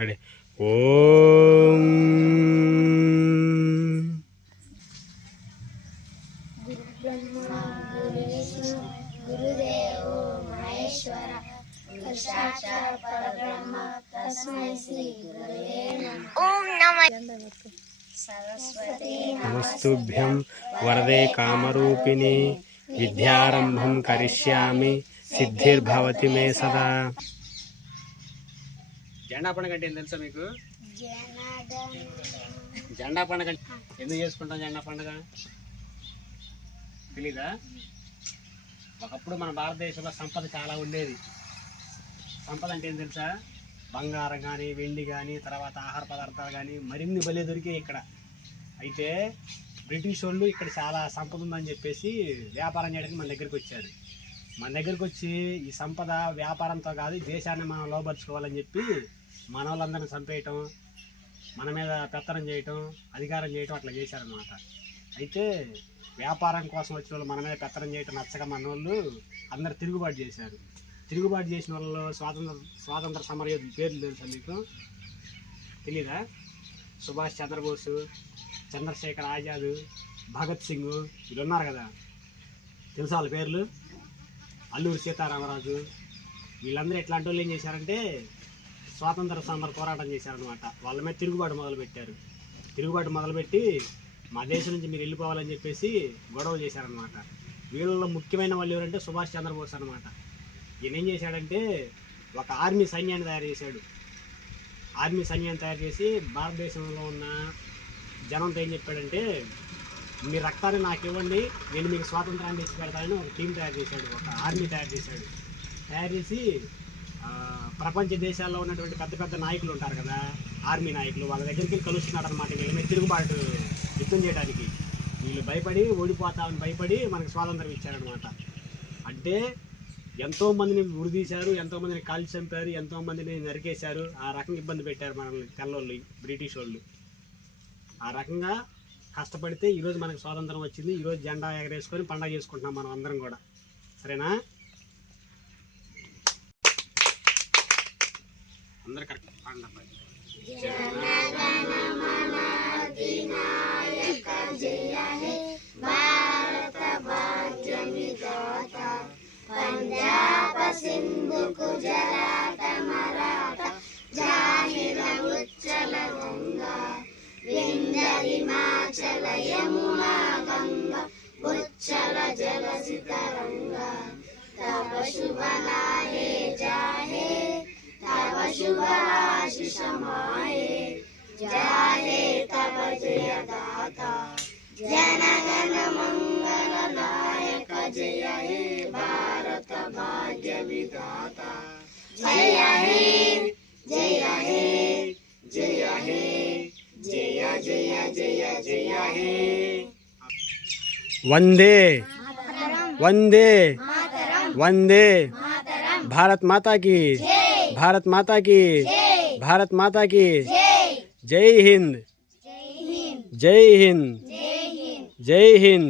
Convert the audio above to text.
Ready. ఓం గురుబ్రహ్మ గురువిష్ణు గురుదేవో మహేశ్వర సాక్షాత్ పరబ్రహ్మ తస్మై శ్రీ గురవే నమః. ఓం నమః సరస్వతి నమస్తుభ్యం వరదే కామరూపిణి విద్యారంభం కరిష్యామి సిద్ధిర్భవతి మే సదా. జెండా పండుగ అంటే ఏం తెలుసా మీకు? జెండా పండుగ ఎందుకు చేసుకుంటాం? జెండా పండుగ తెలీదా? ఒకప్పుడు మన భారతదేశంలో సంపద చాలా ఉండేది. సంపద అంటే ఏం తెలుసా? బంగారం కానీ, వెండి కానీ, తర్వాత ఆహార పదార్థాలు కానీ మరిన్ని బలే దొరికాయి ఇక్కడ. అయితే బ్రిటిష్ వాళ్ళు ఇక్కడ చాలా సంపద ఉందని చెప్పేసి వ్యాపారం చేయడానికి మన దగ్గరికి వచ్చారు. మన దగ్గరికి వచ్చి ఈ సంపద వ్యాపారంతో కాదు, దేశాన్ని మనం లోపరుచుకోవాలని చెప్పి మన వాళ్ళందరినీ చంపేయటం, మన మీద పెత్తనం చేయటం, అధికారం చేయటం అట్లా చేశారనమాట. అయితే వ్యాపారం కోసం వచ్చిన వాళ్ళు మన మీద పెత్తనం చేయటం నచ్చక మన వాళ్ళు అందరు తిరుగుబాటు చేశారు. తిరుగుబాటు చేసిన వాళ్ళు స్వాతంత్ర సమరయోధుల పేర్లు తెలుసా మీకు? తెలీదా? సుభాష్ చంద్రబోసు, చంద్రశేఖర్ ఆజాద్, భగత్ సింగ్ వీళ్ళు ఉన్నారు కదా, తెలుసా వాళ్ళ పేర్లు? అల్లూరి సీతారామరాజు వీళ్ళందరూ ఎట్లాంటి వాళ్ళు ఏం చేశారంటే స్వాతంత్ర సమర పోరాటం చేశారనమాట. వాళ్ళ మీద తిరుగుబాటు మొదలుపెట్టారు. తిరుగుబాటు మొదలుపెట్టి మా దేశం నుంచి మీరు వెళ్ళిపోవాలని చెప్పేసి గొడవలు చేశారనమాట. వీళ్ళలో ముఖ్యమైన వాళ్ళు ఎవరంటే సుభాష్ చంద్రబోస్ అనమాట. ఈయన ఏం చేశాడంటే ఒక ఆర్మీ సైన్యాన్ని తయారు చేశాడు. ఆర్మీ సైన్యాన్ని తయారు చేసి భారతదేశంలో ఉన్న జనంతో ఏం చెప్పాడంటే, మీ రక్తాన్ని నాకు ఇవ్వండి, నేను మీకు స్వాతంత్రాన్ని తెచ్చి పెడతానని ఒక టీం తయారు చేశాడు, ఒక ఆర్మీ తయారు చేశాడు. తయారు చేసి ప్రపంచ దేశాల్లో ఉన్నటువంటి పెద్ద పెద్ద నాయకులు ఉంటారు కదా, ఆర్మీ నాయకులు, వాళ్ళ దగ్గరికి వెళ్ళి కలుస్తున్నాడు అనమాట. వీళ్ళ మీద తిరుగుబాటు యుద్ధం చేయడానికి. వీళ్ళు భయపడి ఓడిపోతామని భయపడి మనకు స్వాతంత్రం ఇచ్చారనమాట. అంటే ఎంతోమందిని ఉరిదీశారు, ఎంతోమందిని కాల్చి చంపారు, ఎంతోమందిని నరికేశారు. ఆ రకంగా ఇబ్బంది పెట్టారు మనల్ని తెల్లోళ్ళు, బ్రిటిష్ వాళ్ళు. ఆ రకంగా కష్టపడితే ఈరోజు మనకు స్వాతంత్రం వచ్చింది. ఈరోజు జెండా ఎగరేసుకొని పండగ చేసుకుంటున్నాం మనం అందరం కూడా. సరేనా? అందరు కరెక్ట్ పండగ. పంజాబ సింధు గుజరాత మరాఠ జాహిర ఉచ్చల గంగా వింధ్య హిమాచల యమునా గంగా ఉచ్చల జలసిత రంగా తవ శుభ నాహే జాహే తవ శుభ ఆశిష మాహే జాహే తవ జయ దాత జనగణ మంగళ నాయక జయ హే భారత భాగ్య విధాత జయ హే జయ హే జయ హే జయ జయ జయ జయ హే. వందే వందే వందే భారత్ మాతా की, भारत माता की, भारत माता की. जय हिंद, जय हिंद, जय हिंद.